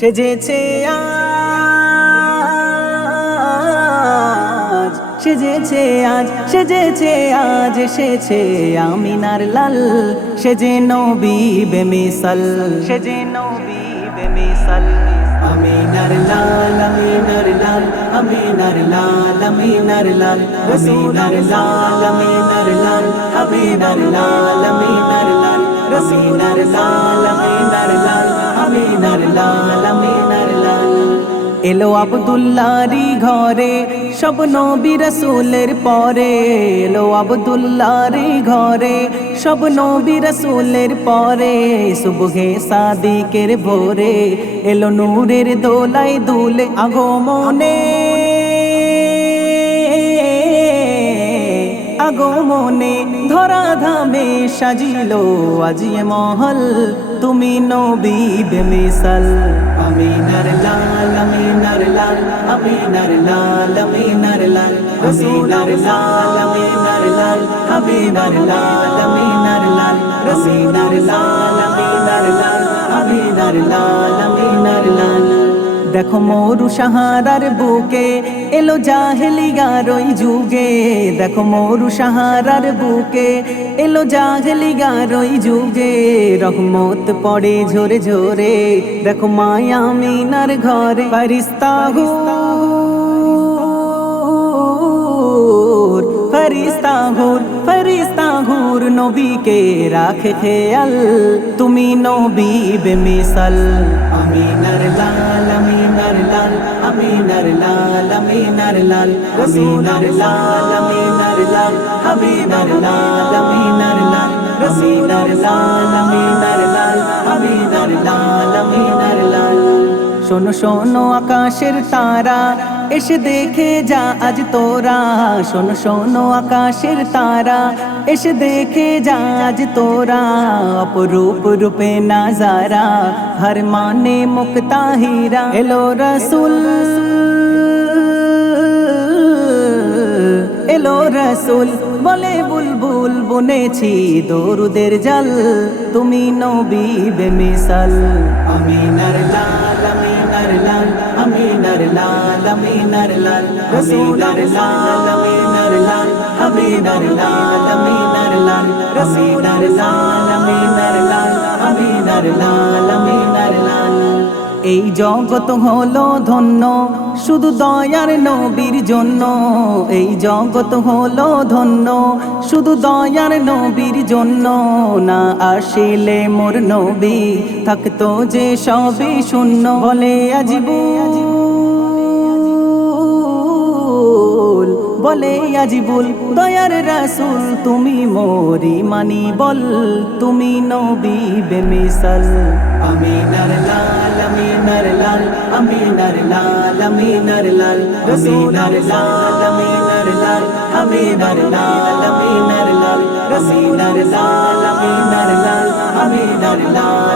সেজেছে আজ সেজেছে আজ সেজেছে আজ, এসেছে আমিনার লাল। সেজে নবী বেমিসাল। সেজে নবী বেমিসাল। আমিনার লাল আমিনার লাল আমিনার লাল আমিনার লাল। রসুলার লাল, আমিনার লাল আমিনার লাল আমিনার লাল। রসুলার লাল, আমিনার লাল। এলো আবদুল্লারি ঘরে, সব নবী রসুলের পরে। এলো আবদুল্লারি ঘরে, সব নবী রসুলের পরে। সুবহে সাদিকের ভোরে, এলো নূরের দোলাই দুলে আগমনে। আগমনে ধরা ধামে সাজিল আজিয়ে মহল। তুমি নবী বেমিসাল। লাল, আমিনার লাল আমিনার লাল আমিনার লাল। রসুলার লাল, আমিনার লাল আমিনার লাল আমিনার লাল। রসুলার লাল আমিনার লাল আমিনার লাল আমিনার লাল। দেখো মরু সাহারার বুকে, এলো জাহেলিগার ওই যুগে। দেখো মরু সাহারার বুকে, এলো জাহেলিগার ওই যুগে। রহমত পড়ে ঝরে ঝরে, দেখো মায়া মিনার ঘরে। ফারিস্তা ঘুর ফরিস্তা ঘুর ফরিস্তা ঘুর নবীকে রাখে খেয়াল। তুমি নবী বেমিসাল আমিনার লাল আমিনার লাল আমিনার লাল, রসুলার লাল, আমিনার লাল আমিনার লাল আমিনার লাল, রসুলার লাল, আমিনার লাল আমিনার লাল, আমিনার শোনো শোনো আকাশের তারা, এসে দেখে যা আজ তোরা। শোনো শোনো আকাশের তারা, এসে দেখে যা আজ তোরা। অপরূপ রূপে নাজারা, হর মানে মুক্তা হীরা এলো রসুল এলো রসুল, বলে বুলবুল বুনেছি দরুদের জল। তুমি নবী বেমিসাল আমিনার লাল আমিনার লাল আমিনার লাল আমিনার লাল রসুলার লাল আমিনার লাল আমিনার লাল আমিনার লাল রসুলার লাল আমিনার লাল আমিনার লাল আমিনার এই জগত হলো ধন্য, শুধু দয়ার নবীর জন্য। এই জগত হলো ধন্য, শুধু দয়ার নবীর জন্য। না আসিলে মোর নবী, থাকতো যে সবই শূন্য। বলে আজিবু বলে, আজিবুল দয়ার রাসুল, তুমি মোরি মানি বল, তুমি নবী বেমিসাল। আমিনার লাল আমিনার লাল আমিনার লাল আমিনার লাল। রসুলার লাল, আমিনার লাল আমিনার লাল আমিনার লাল। রসুলার লাল, আমিনার লাল আমিনার লাল। আমিনার